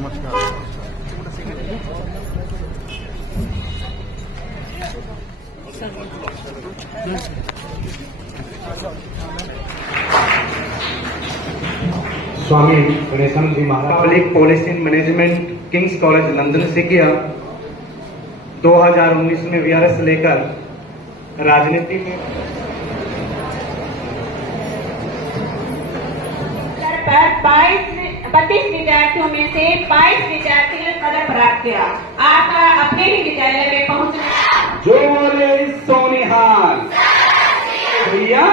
स्वामी Ganeshananda ji Maharaj public policy management King's College London से किया। 2019 में वीआरएस से लेकर राजनीति में 32 विद्यार्थियों में से 22 विद्यार्थियों ने पदक प्राप्त किया। आप अपने ही विद्यालय में पहुंचने जो बोले सोनिहाल भैया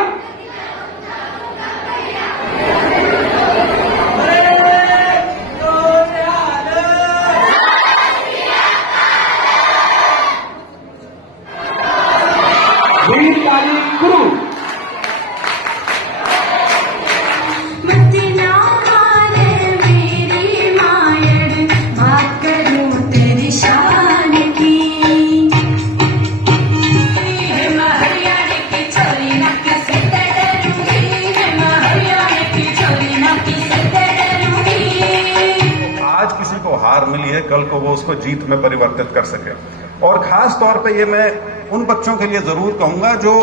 गुरु हार मिली है, कल को वो उसको जीत में परिवर्तित कर सके। और खास तौर पे ये मैं उन बच्चों के लिए जरूर कहूंगा जो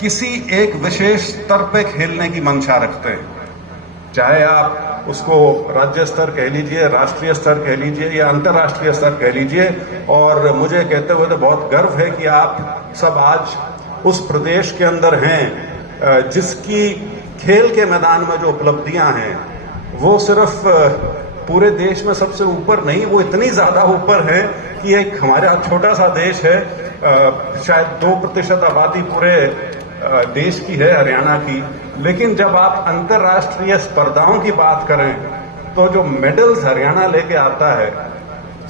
किसी एक विशेष स्तर पे खेलने की मंशा रखते हैं, चाहे आप उसको राज्य स्तर कह लीजिए, राष्ट्रीय स्तर कह लीजिए या अंतर्राष्ट्रीय स्तर कह लीजिए। और मुझे कहते हुए तो बहुत गर्व है कि आप सब आज उस प्रदेश के अंदर हैं जिसकी खेल के मैदान में जो उपलब्धियां हैं वो सिर्फ पूरे देश में सबसे ऊपर नहीं, वो इतनी ज्यादा ऊपर है कि एक हमारा छोटा सा देश है, शायद 2% आबादी पूरे देश की है, हरियाणा की। लेकिन जब आप अंतर्राष्ट्रीय स्पर्धाओं की बात करें तो जो मेडल्स हरियाणा लेके आता है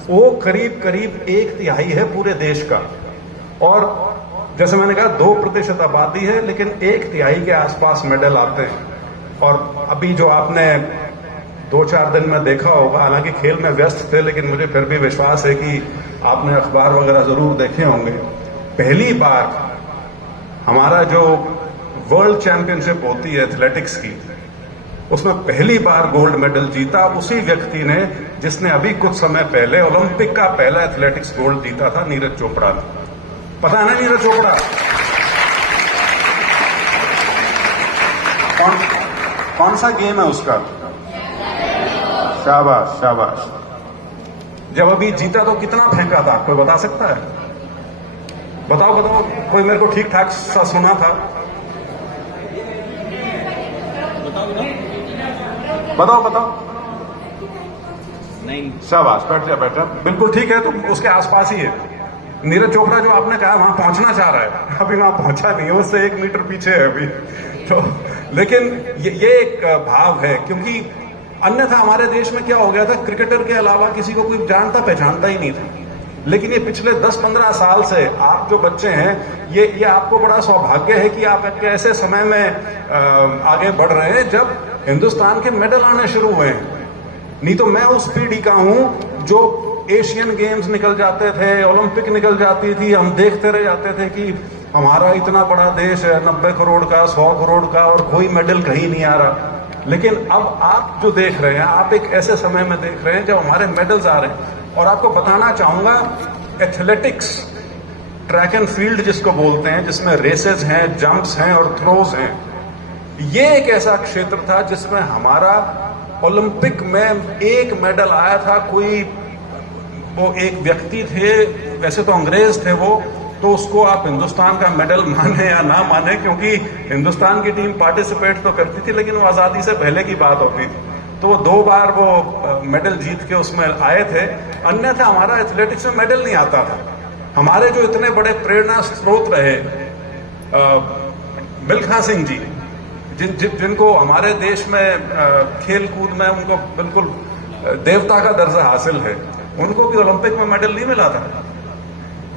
वो करीब करीब 1/3 है पूरे देश का। और जैसे मैंने कहा 2% आबादी है लेकिन 1/3 के आसपास मेडल आते हैं। और अभी जो आपने 2-4 दिन में देखा होगा, हालांकि खेल में व्यस्त थे लेकिन मुझे फिर भी विश्वास है कि आपने अखबार वगैरह जरूर देखे होंगे। पहली बार हमारा जो वर्ल्ड चैंपियनशिप होती है एथलेटिक्स की, उसमें पहली बार गोल्ड मेडल जीता उसी व्यक्ति ने जिसने अभी कुछ समय पहले ओलंपिक का पहला एथलेटिक्स गोल्ड जीता था, नीरज चोपड़ा ने। पता है ना नीरज चोपड़ा कौन सा गेम है उसका? शाबाश शाबाश। जब अभी जीता तो कितना फेंका था, कोई बता सकता है? बताओ बताओ, कोई मेरे को ठीक ठाक सा सुना था? बताओ बताओ। नहीं, शाबाश, बैठ जा। बिल्कुल ठीक है, तो उसके आसपास ही है। नीरज चोपड़ा जो आपने कहा वहां पहुंचना चाह रहा है, अभी वहां पहुंचा नहीं है, उससे 1 मीटर पीछे है अभी तो। लेकिन ये एक भाव है, क्योंकि अन्यथा हमारे देश में क्या हो गया था, क्रिकेटर के अलावा किसी को कोई जानता पहचानता ही नहीं था। लेकिन ये पिछले 10-15 साल से आप जो बच्चे हैं, ये आपको बड़ा सौभाग्य है कि आप एक ऐसे समय में आगे बढ़ रहे हैं जब हिंदुस्तान के मेडल आने शुरू हुए हैं। नहीं तो मैं उस पीढ़ी का हूं जो एशियन गेम्स निकल जाते थे, ओलंपिक निकल जाती थी, हम देखते रह जाते थे कि हमारा इतना बड़ा देश है, 90 करोड़ का, 100 करोड़ का, और कोई मेडल कहीं नहीं आ रहा। लेकिन अब आप जो देख रहे हैं, आप एक ऐसे समय में देख रहे हैं जब हमारे मेडल्स आ रहे हैं। और आपको बताना चाहूंगा, एथलेटिक्स, ट्रैक एंड फील्ड जिसको बोलते हैं, जिसमें रेसेस हैं, जंप्स हैं और थ्रोज हैं, ये एक ऐसा क्षेत्र था जिसमें हमारा ओलंपिक में 1 मेडल आया था। कोई वो एक व्यक्ति थे, वैसे तो अंग्रेज थे वो, तो उसको आप हिंदुस्तान का मेडल माने या ना माने, क्योंकि हिंदुस्तान की टीम पार्टिसिपेट तो करती थी लेकिन वो आजादी से पहले की बात होती थी। तो वो 2 बार वो मेडल जीत के उसमें आए थे। अन्यथा हमारा एथलेटिक्स में मेडल नहीं आता था। हमारे जो इतने बड़े प्रेरणा स्रोत रहे, मिल्खा सिंह जी, जिनको हमारे देश में खेल कूद में उनको बिल्कुल देवता का दर्जा हासिल है, उनको भी ओलंपिक में मेडल नहीं मिला था।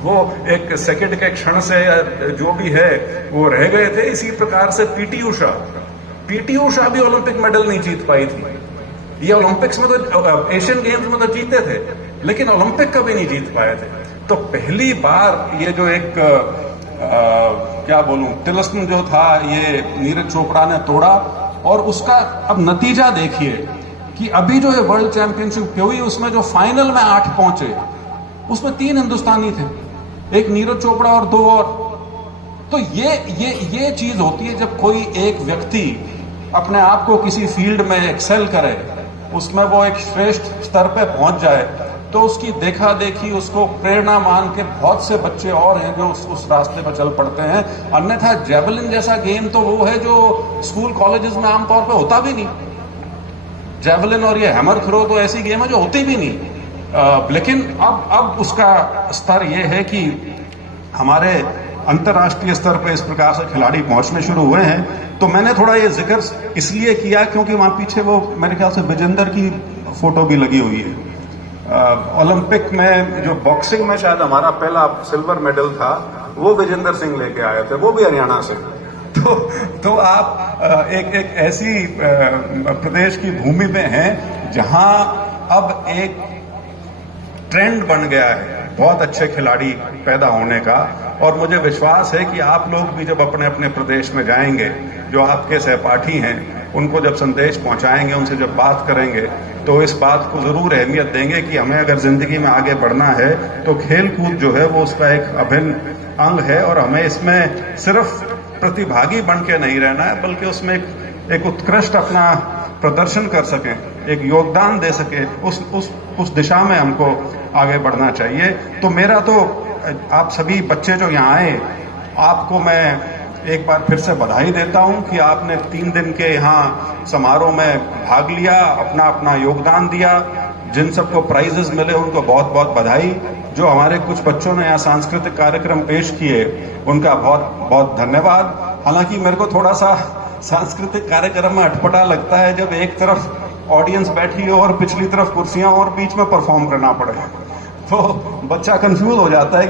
वो एक सेकंड के क्षण से जो भी है वो रह गए थे। इसी प्रकार से पीटी उषा भी ओलंपिक मेडल नहीं जीत पाई थी। ये ओलंपिक्स में तो, एशियन गेम्स में तो जीते थे लेकिन ओलंपिक कभी नहीं जीत पाए थे। तो पहली बार ये जो एक क्या बोलूं, तिलिस्म जो था, ये नीरज चोपड़ा ने तोड़ा। और उसका अब नतीजा देखिए कि अभी जो है वर्ल्ड चैंपियनशिप हुई उसमें जो फाइनल में 8 पहुंचे उसमें 3 हिंदुस्तानी थे, एक नीरज चोपड़ा और 2 और। तो ये चीज होती है जब कोई एक व्यक्ति अपने आप को किसी फील्ड में एक्सेल करे, उसमें वो एक श्रेष्ठ स्तर पे पहुंच जाए, तो उसकी देखा देखी उसको प्रेरणा मान के बहुत से बच्चे और हैं जो उस रास्ते पर चल पड़ते हैं। अन्यथा जेवलिन जैसा गेम तो वो है जो स्कूल कॉलेजेस में आमतौर पे होता भी नहीं। जेवलिन और ये हैमर थ्रो तो ऐसी गेम है जो होती भी नहीं। लेकिन अब उसका स्तर ये है कि हमारे अंतर्राष्ट्रीय स्तर पे इस प्रकार से खिलाड़ी पहुंचने शुरू हुए हैं। तो मैंने थोड़ा ये जिक्र इसलिए किया क्योंकि वहां पीछे वो मेरे ख्याल से विजेंदर की फोटो भी लगी हुई है। ओलंपिक में जो बॉक्सिंग में शायद हमारा पहला सिल्वर मेडल था वो विजेंदर सिंह लेके आए थे, वो भी हरियाणा से। तो आप एक ऐसी प्रदेश की भूमि में हैं जहां अब एक ट्रेंड बन गया है बहुत अच्छे खिलाड़ी पैदा होने का। और मुझे विश्वास है कि आप लोग भी जब अपने अपने प्रदेश में जाएंगे, जो आपके सहपाठी हैं, उनको जब संदेश पहुंचाएंगे, उनसे जब बात करेंगे, तो इस बात को जरूर अहमियत देंगे कि हमें अगर जिंदगी में आगे बढ़ना है तो खेल कूद जो है वो उसका एक अभिन्न अंग है। और हमें इसमें सिर्फ प्रतिभागी बन के नहीं रहना है, बल्कि उसमें एक उत्कृष्ट अपना प्रदर्शन कर सकें, एक योगदान दे सके, उस दिशा में हमको आगे बढ़ना चाहिए। तो मेरा तो आप सभी बच्चे जो यहाँ आए, आपको मैं एक बार फिर से बधाई देता हूं कि आपने 3 दिन के यहाँ समारोह में भाग लिया, अपना अपना योगदान दिया। जिन सबको प्राइजेस मिले उनको बहुत बहुत बधाई। जो हमारे कुछ बच्चों ने यहाँ सांस्कृतिक कार्यक्रम पेश किए उनका बहुत बहुत धन्यवाद। हालांकि मेरे को थोड़ा सा सांस्कृतिक कार्यक्रम में अटपटा लगता है जब एक तरफ ऑडियंस बैठी हो और पिछली तरफ कुर्सियां और बीच में परफॉर्म करना पड़े, तो बच्चा कंफ्यूज हो जाता है।